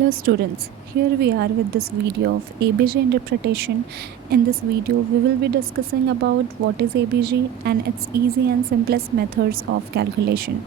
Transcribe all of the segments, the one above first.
Hello students, here we are with this video of ABG interpretation. In this video we will be discussing about what is ABG and its easy and simplest methods of calculation.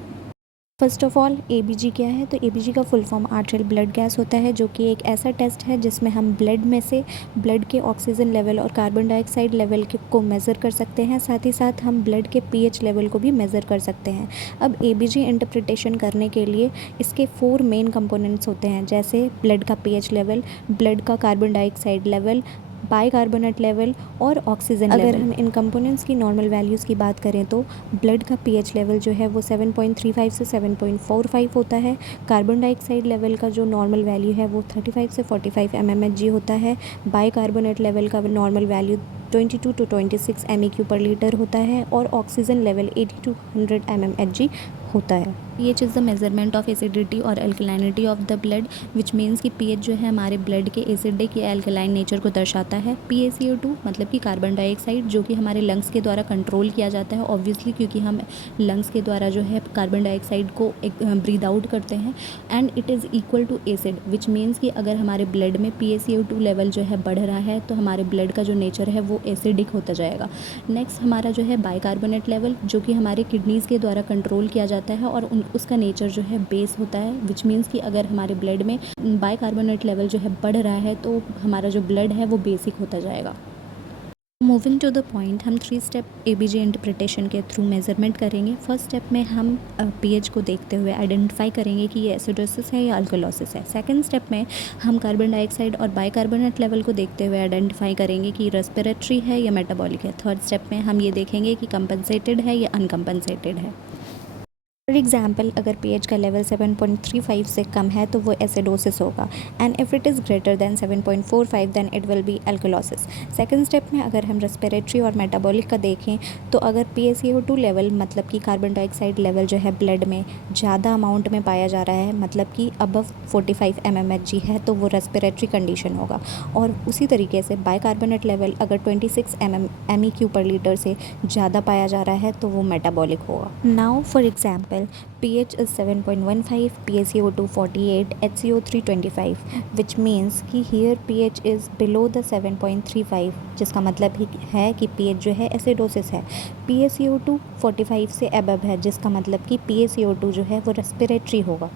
First of all ABG क्या है? तो ABG का full form arterial blood gas होता है, जो कि एक ऐसा टेस्ट है जिसमें हम ब्लड में से ब्लड के ऑक्सीजन लेवल और कार्बन डाइऑक्साइड लेवल को मेज़र कर सकते हैं। साथ ही साथ हम ब्लड के pH लेवल को भी मेज़र कर सकते हैं। अब ABG इंटरप्रिटेशन करने के लिए इसके 4 मेन कंपोनेंट्स होते हैं, जैसे ब्लड का pH लेवल, ब्लड का carbon dioxide level, bicarbonate level और ऑक्सीजन लेवल। अगर हम इन कंपोनेंट्स की नॉर्मल वैल्यूज़ की बात करें तो ब्लड का pH लेवल जो है वो 7.35 से 7.45 होता है। कार्बन डाइऑक्साइड लेवल का जो नॉर्मल वैल्यू है वो 35 से 45 mmHg होता है। बाइकार्बोनेट लेवल का नॉर्मल वैल्यू 22 to 26 MEQ पर लीटर होता है और ऑक्सीजन लेवल 80 to 100 mmHg होता है। pH is the measurement of acidity और alkalinity of the blood, which means कि pH जो है हमारे ब्लड के एसिडिक या एल्कलाइन नेचर को दर्शाता है। PaCO2 मतलब कि कार्बन डाइऑक्साइड, जो कि हमारे लंग्स के द्वारा कंट्रोल किया जाता है ऑब्वियसली, क्योंकि हम लंग्स के द्वारा जो है कार्बन डाइऑक्साइड को ब्रीद आउट करते हैं। And it is equal to acid, which means कि अगर हमारे ब्लड में PaCO2 लेवल जो है बढ़ रहा है तो हमारे ब्लड का जो नेचर है वो एसिडिक होता जाएगा। नेक्स्ट हमारा जो है बाइकार्बोनेट लेवल, जो कि हमारे किडनीज़ के द्वारा कंट्रोल किया जाता है और उसका नेचर जो है बेस होता है, विच मीन्स कि अगर हमारे ब्लड में बाइकार्बोनेट लेवल जो है बढ़ रहा है तो हमारा जो ब्लड है वो बेसिक होता जाएगा। मूविंग टू द पॉइंट, हम 3 स्टेप ABG इंटरप्रिटेशन के थ्रू मेजरमेंट करेंगे। फर्स्ट स्टेप में हम pH को देखते हुए आइडेंटिफाई करेंगे कि ये एसिडोसिस है या अल्कोलोसिस है। सेकंड स्टेप में हम कार्बन डाइऑक्साइड और बाइकार्बोनेट लेवल को देखते हुए आइडेंटिफाई करेंगे कि रेस्पिरेटरी है या मेटाबॉलिक है। थर्ड स्टेप में हम ये देखेंगे कि कंपनसेटेड है या अनकम्पनसेटेड है। फॉर एग्जाम्पल, अगर pH का लेवल 7.35 से कम है तो वो एसिडोसिस होगा, and if it is greater than 7.45 than it will be alkalosis. Second step में अगर हम रेस्पिरेटरी और मेटाबॉलिक का देखें तो अगर PaCO2 लेवल मतलब कि कार्बन डाइऑक्साइड लेवल जो है ब्लड में ज़्यादा अमाउंट में पाया जा रहा है, मतलब कि अबव 45 mmHg है, तो वो रेस्पिरेटरी कंडीशन होगा। और उसी तरीके से बाइकार्बोनेट लेवल अगर 26 MEQ पर लीटर से ज़्यादा पाया जा रहा है तो वो मेटाबॉलिक होगा। Now for example, pH is 7.15, PaCO2 48, HCO3 25, which means कि here pH is below the 7.35, जिसका मतलब ही है कि pH जो है एसिडोसिस है। PaCO2 45 से अबव है, जिसका मतलब कि PaCO2 जो है वो रेस्पिरेटरी होगा।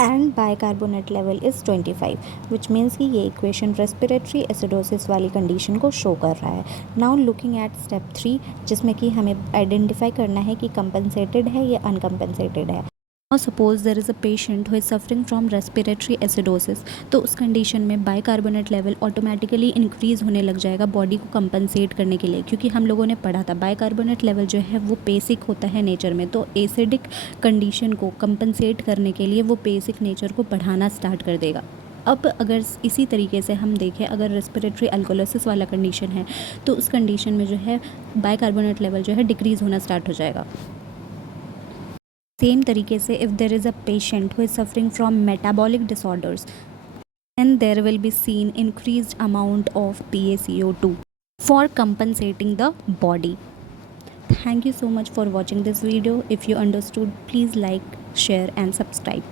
And bicarbonate level is 25, which means कि ये इक्वेशन रेस्पिरेटरी एसिडोसिस वाली कंडीशन को शो कर रहा है। नाउ लुकिंग एट स्टेप 3, जिसमें कि हमें आइडेंटिफाई करना है कि कंपनसेटेड है या अनकम्पनसेटेड है। और suppose there is a patient who is suffering from respiratory acidosis, तो उस कंडीशन में बाइकार्बोनेट लेवल ऑटोमेटिकली इंक्रीज़ होने लग जाएगा बॉडी को कंपनसेट करने के लिए, क्योंकि हम लोगों ने पढ़ा था बाइकार्बोनेट लेवल जो है वो बेसिक होता है नेचर में, तो एसिडिक कंडीशन को कंपनसेट करने के लिए वो बेसिक नेचर को बढ़ाना स्टार्ट कर देगा। अब अगर इसी तरीके से हम देखें, अगर रेस्पिरेटरी अल्कोलोसिस वाला कंडीशन है तो उस कंडीशन में जो है बाइकार्बोनेट लेवल जो है डिक्रीज़ होना स्टार्ट हो जाएगा। सेम तरीके से if there is a patient who is suffering from metabolic disorders, then there will be seen increased amount of PaCO2 for compensating the body. Thank you so much for watching this video. If you understood, please like, share and subscribe.